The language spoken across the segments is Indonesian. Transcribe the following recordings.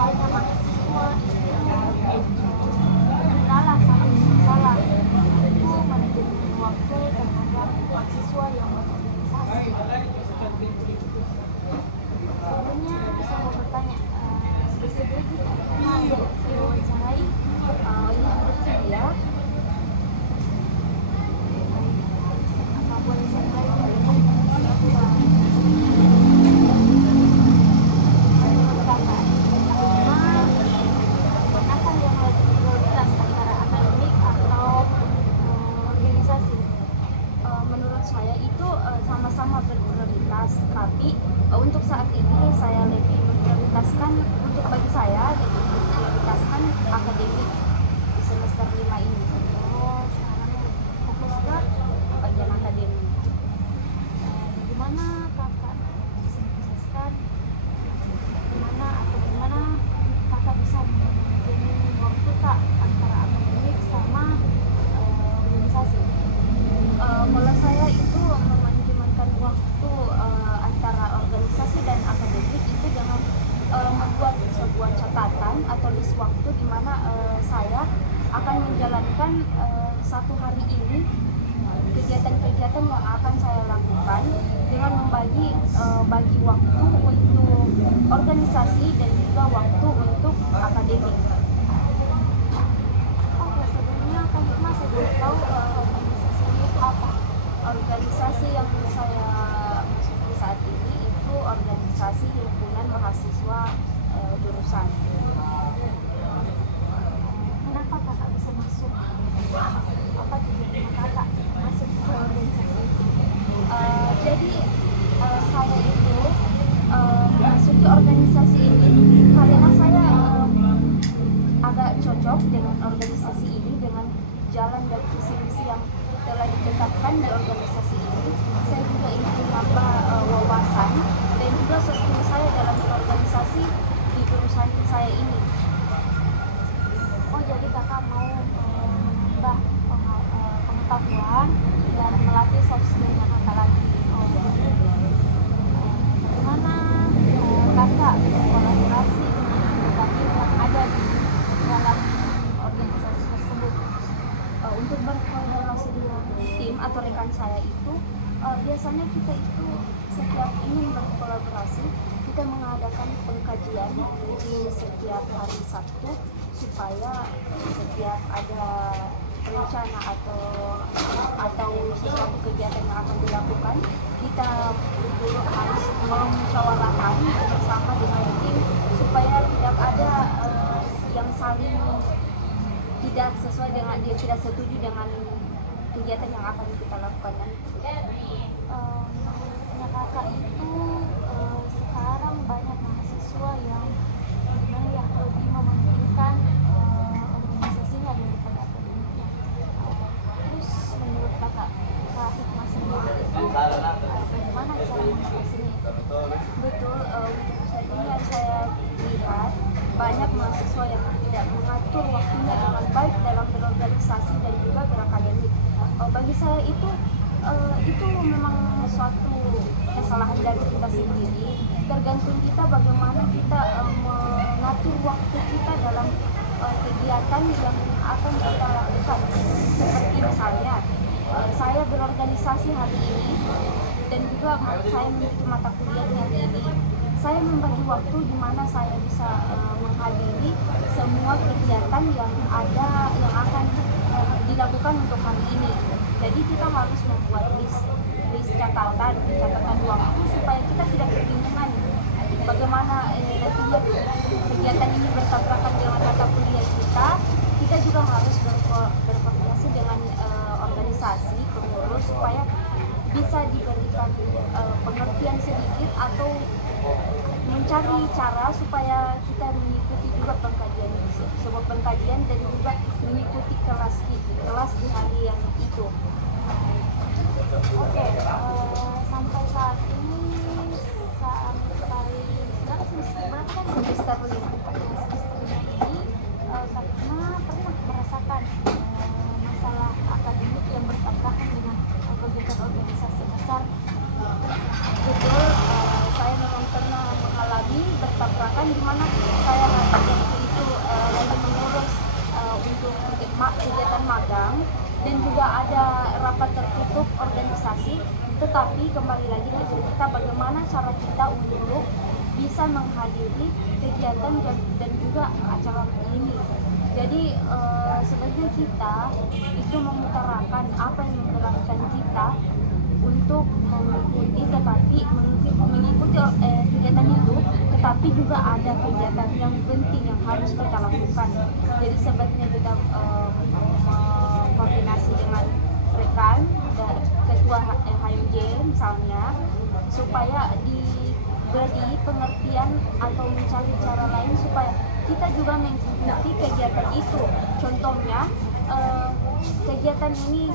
banyak mahasiswa salah salah itu manajemen waktu terhadap mahasiswa yang berorganisasi. Sebelumnya saya mau bertanya, bersedia kita diwawancarai ini bersedia? Apa boleh saya mulai saya itu sama-sama berprioritas, tapi untuk saat ini saya lebih memprioritaskan, untuk bagi saya lebih memprioritaskan akademik di semester 5 ini. Oh, sekarang fokus ke bagian akademik. Bagaimana kakak bisa menjelaskan bagaimana kakak bisa memanajemen waktu kak antara akademik sama organisasi? Kalau saya itu memanajemenkan waktu antara organisasi dan akademik itu dengan membuat sebuah catatan atau list waktu di mana saya akan menjalankan satu hari ini kegiatan-kegiatan yang akan saya lakukan dengan membagi waktu untuk organisasi dan juga waktu untuk akademik. Oke, sebelumnya Kak Hikmah saya boleh tahu organisasi ini apa? Organisasi yang saya masuki saat ini itu organisasi himpunan mahasiswa jurusan. Kenapa kakak bisa masuk? Apa tujuan kakak masuk ke organisasi itu? Jadi saya itu masuki organisasi ini karena saya agak cocok dengan organisasi ini, dengan jalan dan visi misi yang telah ditetapkan di organisasi ini. Saya juga ingin menambah wawasan dan juga skill saya dalam berorganisasi di jurusan saya ini. Oh, jadi kakak mau menambah pengetahuan dan melatih soft skill-nya kakak lagi. Oh, bagaimana kakak berkolaborasi dengan tim yang ada di dalam organisasi tersebut? Untuk berkolaborasi dengan tim atau rekan saya itu biasanya kita itu setiap ingin berkolaborasi kita mengadakan pengkajian di setiap hari Sabtu supaya setiap ada rencana atau sesuatu kegiatan yang akan dilakukan kita dulu harus memusyawarahkan bersama dengan tim supaya tidak ada yang saling tidak sesuai dengan, dia tidak setuju dengan kegiatan yang akan kita lakukan nanti. Menurutnya kakak itu sekarang banyak mahasiswa yang lebih mementingkan organisasinya daripada akademiknya. Terus menurut kakak Hikmah sendiri itu bagaimana cara mengatasinya? Betul, untuk saat ini yang saya lihat banyak mahasiswa yang tidak mengatur waktunya dengan baik dalam berorganisasi dan juga berakademik. Bagi saya itu memang suatu kesalahan dari kita sendiri. Tergantung kita bagaimana kita mengatur waktu kita dalam kegiatan yang akan kita lakukan. Seperti misalnya saya berorganisasi hari ini dan juga saya memiliki mata kuliah di hari ini. Saya membagi waktu di mana saya bisa menghadiri semua kegiatan yang akan dilakukan untuk hari ini. Jadi kita harus membuat list catatan waktu supaya kita tidak kebingungan bagaimana nantinya kegiatan ini bertabrakan dengan mata kuliah kita. Kita juga harus berkoordinasi dengan organisasi pengurus supaya bisa diberikan pengertian sedikit atau mencari cara supaya kita mengikuti juga sebuah pengkajian dan juga mengikuti kelas di hari yang itu. Oke, sampai saat ini semester 5 ini karena pernah merasakan masalah akademik yang bertabrakan dengan kegiatan organisasi besar. Betul, saya memang pernah mengalami bertabrakan di mana saya harus Tetapi kembali lagi ke diri kita, bagaimana cara kita untuk bisa menghadiri kegiatan dan juga acara ini. Jadi sebaiknya kita itu mengutarakan apa yang memberatkan kita untuk mengikuti, tetapi mengikuti kegiatan itu, tetapi juga ada kegiatan yang penting yang harus kita lakukan. Jadi sebaiknya kita mengkoordinasi dengan rekan dan ketua HMJ misalnya, supaya diberi pengertian atau mencari cara lain supaya kita juga mengikuti kegiatan itu. Contohnya kegiatan ini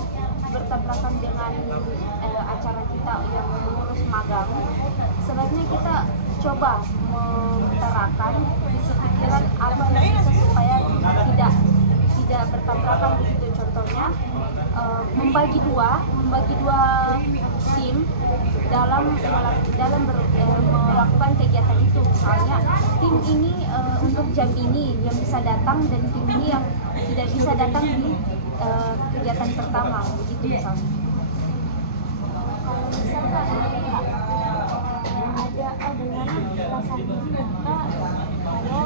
bertabrakan dengan acara kita yang mengurus magang. Sebaiknya kita coba mengutarakan isi pikiran apa yang bisa supaya tidak bertabrakan begitu. Contohnya membagi dua tim dalam melakukan kegiatan itu. Misalnya tim ini untuk jam ini yang bisa datang, dan tim ini yang tidak bisa datang di kegiatan pertama, begitu misalnya. Kalau misalkan ada dengan kita saat ini maka kalau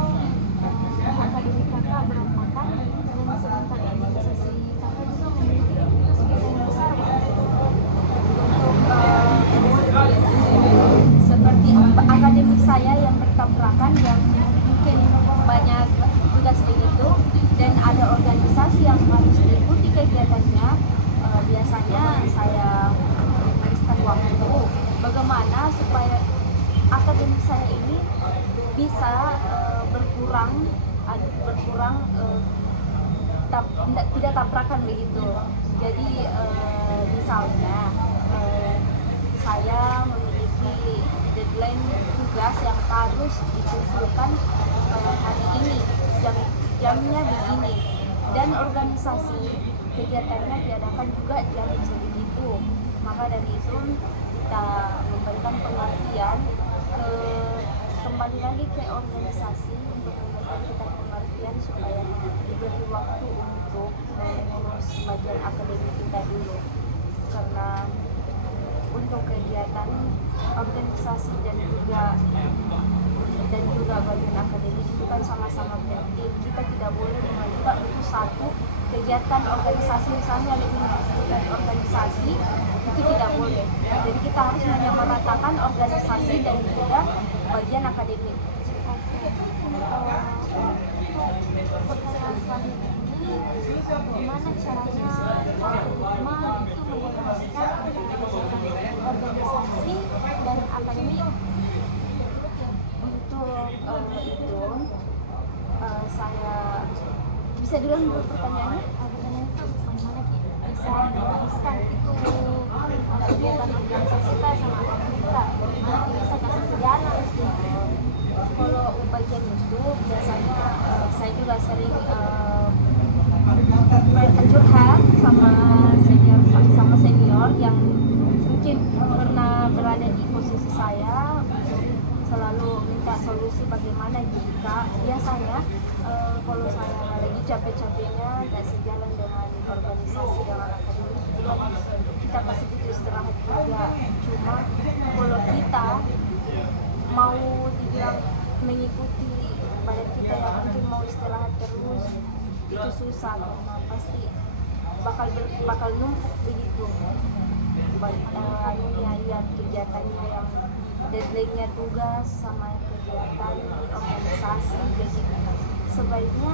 akademik kakak berantakan, dan sedangkan organisasi kakak juga memiliki tugas yang besar untuk seperti akademik saya yang bertabrakan, yang mungkin banyak tugas begitu, dan ada organisasi yang harus diikuti kegiatannya. Biasanya saya menghabiskan waktu bagaimana supaya akademik saya ini bisa berkurang tidak tabrakan begitu. Jadi misalnya saya memiliki deadline tugas yang harus dikumpulkan hari ini, jamnya begini, dan organisasi kegiatannya diadakan juga jam segitu. Maka dari itu kita memberikan pengertian kembali lagi ke organisasi untuk memberikan kita pengertian supaya diberi waktu untuk mengurus bagian akademik kita dulu, karena untuk kegiatan organisasi dan juga bagian akademik itu kan sama-sama penting. Kita tidak boleh mengajukan untuk satu kegiatan organisasi, misalnya lebih dari organisasi, itu tidak boleh. Jadi kita harus menyamaratakan organisasi dan juga bagian akademik. pertanyaan selanjutnya ini, bagaimana caranya Hikmah itu mengomunikasikan organisasi dan akademik? Untuk itu saya bisa bilang dulu pertanyaannya. Pertanyaan itu bagaimana bisa menghabiskan itu kegiatan organisasi kita sama akademik kita, bagaimana bisa kasih sejalan sih? Kalau bagian itu biasanya saya juga sering curhat sama senior yang mungkin pernah berada di posisi saya, selalu minta solusi bagaimana jika biasanya kalau saya lagi capek-capeknya nggak sejalan dengan organisasi dengan akademik, kita pasti butuh istirahat juga. Cuma kalau kita mau dibilang mengikuti badan kita yang mungkin mau istirahat terus, itu susah, karena pasti bakal numpuk begitu lihat kegiatannya yang deadline-nya tugas sama kegiatan organisasi. Jadi sebaiknya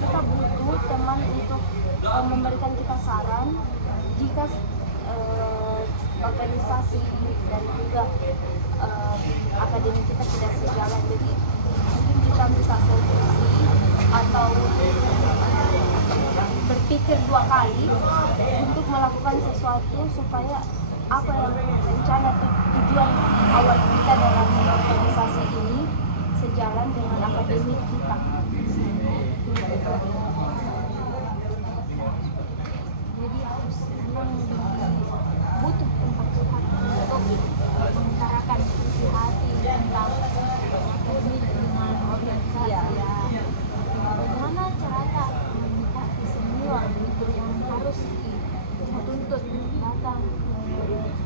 kita butuh teman untuk memberikan kita saran jika organisasi dan juga akademik kita tidak sejalan. Jadi mungkin kita bisa solusi atau berpikir dua kali untuk melakukan sesuatu supaya apa yang rencana tujuan awal kita dalam organisasi ini sejalan dengan akademik kita. Jadi harus memang butuh tempat curhat untuk mengutarakan isi hati tentang akademik dengan organisasi. Ya. Bagaimana caranya menyikapi senior yang harus dituntut datang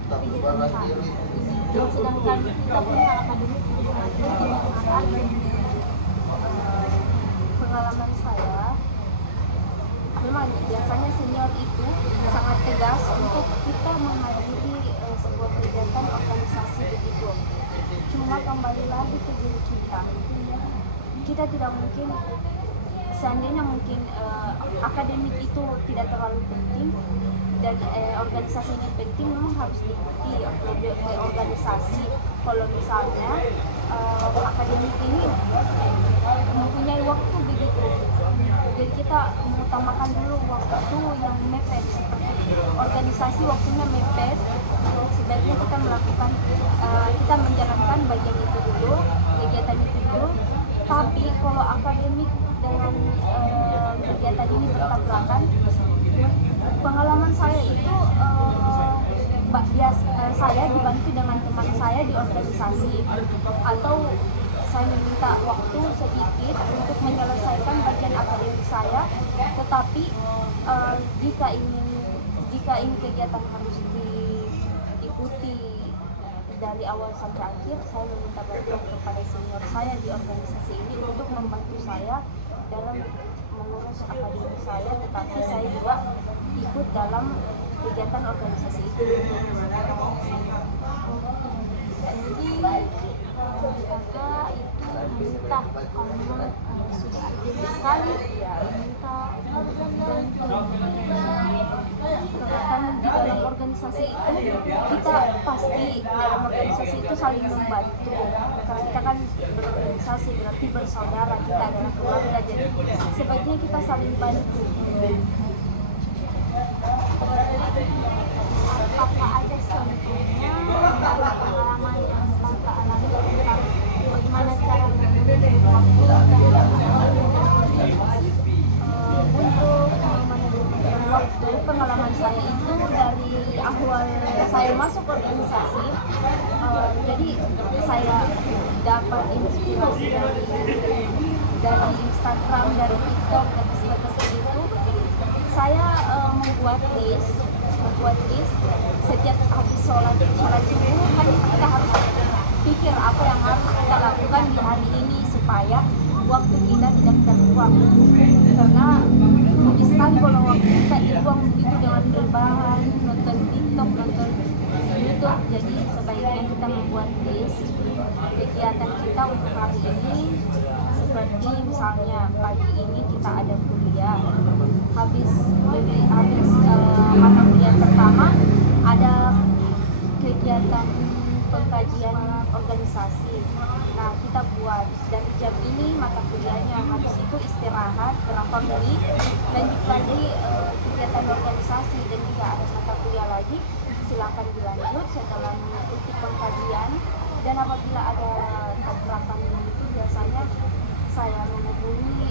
ke kegiatan pengalaman saya, memang biasanya senior itu sangat tegas untuk kita menghadiri sebuah kegiatan organisasi begitu. Cuma kembali lagi ke diri kita tidak mungkin, seandainya mungkin akademik itu tidak terlalu penting dan organisasi ini penting, memang harus diikuti organisasi. Kalau misalnya akademik ini mempunyai waktu begitu, jadi kita mengutamakan dulu waktu yang mepet. Seperti organisasi waktunya mepet, sebaiknya kita melakukan kita menjalankan bagian itu dulu, kegiatan itu dulu. Tapi kalau akademik dengan kegiatan ini bertabrakan, pengalaman saya itu saya dibantu dengan teman saya di organisasi, atau saya meminta waktu sedikit untuk menyelesaikan bagian akademik saya. Tetapi jika ini kegiatan harus diikuti dari awal sampai akhir, saya meminta bantuan kepada senior saya di organisasi ini untuk membantu saya dalam mengurus akademik saya, tetapi saya juga ikut dalam kegiatan organisasi itu. Jadi kakak itu minta, kalau memang sudah aktif sekali, ya minta bantu. Karena di dalam organisasi itu kita pasti dalam organisasi itu saling membantu. Karena kita kan berorganisasi berarti bersaudara, kita adalah keluarga, jadi sebaiknya kita saling bantu. Apakah ada contohnya pengalaman yang kakak alami tentang bagaimana cara memilih waktu dan untuk manajemen waktu? Pengalaman saya itu dari awal saya masuk organisasi, jadi saya dapat inspirasi dari Instagram, dari TikTok, dari status itu. Saya membuat list setiap habis sholat subuh, kan kita harus pikir apa yang harus kita lakukan di hari ini supaya waktu kita tidak terbuang. Karena habis sekali kalau waktu kita dibuang begitu dengan rebahan, nonton TikTok, nonton YouTube. Jadi sebaiknya kita membuat list kegiatan kita untuk hari ini. Seperti misalnya pagi ini kita ada kuliah, habis mata kuliah pertama ada kegiatan pengkajian organisasi. Nah, kita buat dari jam ini mata kuliahnya, habis itu istirahat berapa menit, lanjut lagi kegiatan organisasi, dan jika ada mata kuliah lagi silakan dilanjut setelah mengikuti pengkajian. Dan apabila ada tabrakan itu, biasanya saya menghubungi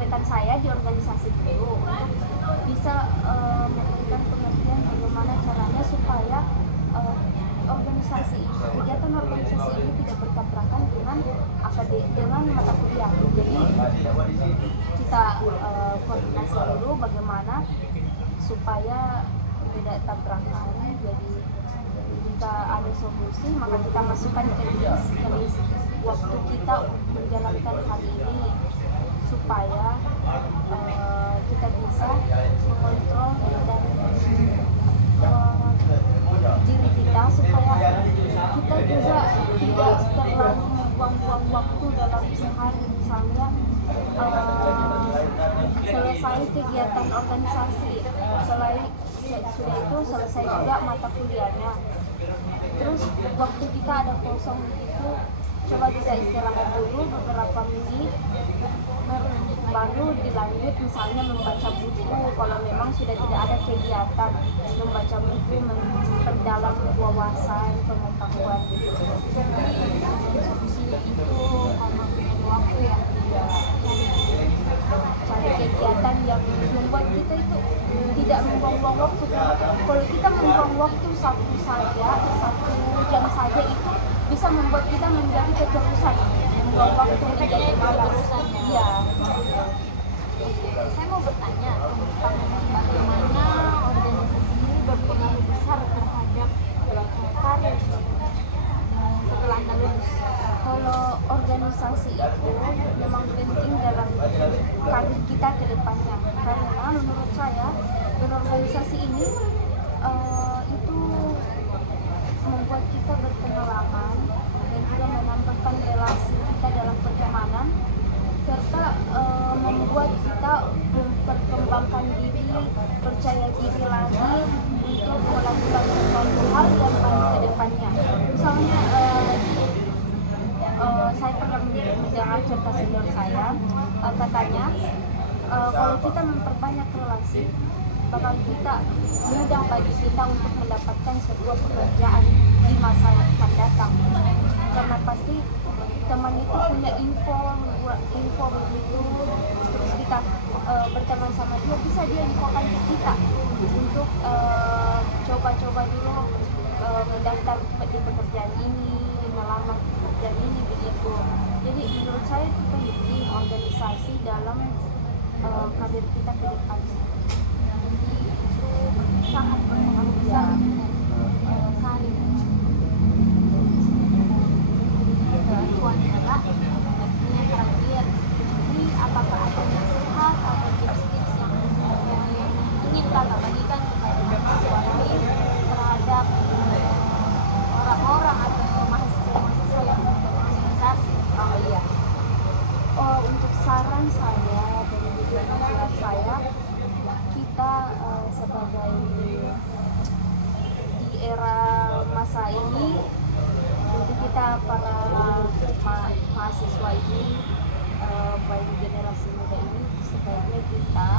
rekan saya di organisasi dulu untuk bisa memberikan pengertian bagaimana caranya supaya kegiatan organisasi ini tidak bertabrakan dengan mata kuliah. Jadi kita koordinasi dulu bagaimana supaya tidak tabrakan. Jadi jika ada solusi, maka kita masukkan ke list waktu kita menjalankan hari ini, supaya kita bisa mengontrol dan diri kita, supaya kita juga tidak terlalu membuang-buang waktu dalam sehari. Misalnya selesai kegiatan organisasi, sudah itu selesai juga mata kuliahnya, terus waktu kita ada kosong itu, coba kita istirahat dulu beberapa menit, baru dilanjut misalnya membaca buku. Kalau memang sudah tidak ada kegiatan, membaca buku, memperdalam wawasan, pengetahuan gitu. Solusinya itu karena waktu yang cari kegiatan yang membuat kita itu tidak membuang-buang waktu. Kalau kita membuang waktu satu jam saja, itu bisa membuat kita menjadi keterusan, membuang waktu menjadi malas. Iya. Saya mau bertanya tentang bagaimana organisasi ini berpengaruh besar terhadap karir setelah Anda lulus. Kalau organisasi itu memang penting dalam karir kita ke depannya, karena menurut saya berorganisasi ini itu membuat kita berpengalaman dan juga menambahkan relasi kita dalam pertemanan, serta membuat kita memperkembangkan diri, percaya diri lagi untuk melakukan sesuatu hal yang baik ke depannya. Misalnya saya pernah mendengar cerita senior saya, katanya kalau kita memperbanyak relasi, bakal kita mudah bagi kita untuk mendapatkan sebuah pekerjaan di masa yang akan datang, karena pasti teman itu punya info begitu, terus kita berteman sama dia, bisa dia infokan ke kita untuk coba-coba dulu mendaftar di pekerjaan ini, melamar pekerjaan ini begitu. Jadi menurut saya itu penting organisasi dalam karir kita ke depan. Jadi itu sangat berpengaruh besar karir. Tuan Ella, yang terakhir, ini apakah ada nasihat atau tips-tips yang ingin kakak bagikan kepada mahasiswa lain terhadap orang-orang atau mahasiswa yang berorganisasi? Oh iya. Untuk saran saya dan juga nasihat saya, kita sebagai di era masa ini, untuk kita para mahasiswa ini, baik generasi muda ini, sebaiknya kita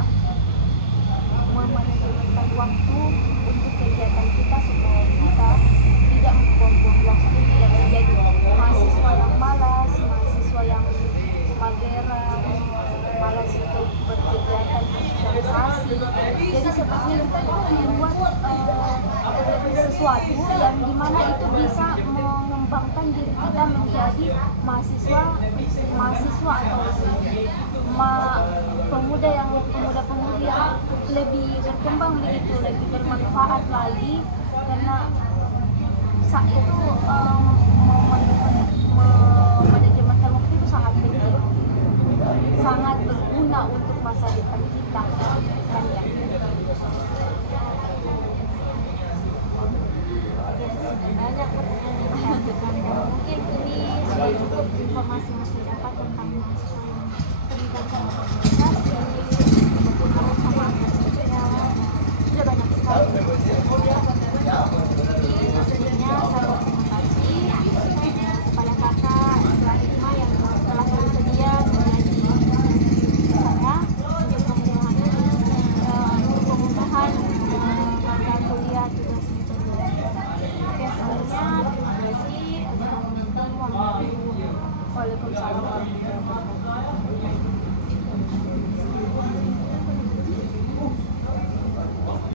memanajemenkan waktu untuk kegiatan kita supaya kita tidak membuang-buang waktu, tidak menjadi mahasiswa yang malas, mahasiswa yang mageran, malas untuk berkegiatan sosialisasi. Jadi sepertinya kita membuat sesuatu yang dimana itu bisa mengembangkan diri kita menjadi mahasiswa atau pemuda-pemudi yang lebih berkembang begitu, lebih bermanfaat lagi, karena saat itu manajemen waktu itu sangat penting, sangat berguna untuk masa depan kita kan ya. Banyak pertanyaan yang saya ajukan, dan mungkin ini sudah cukup informasi yang saya dapat tentang mahasiswa yang terlibat.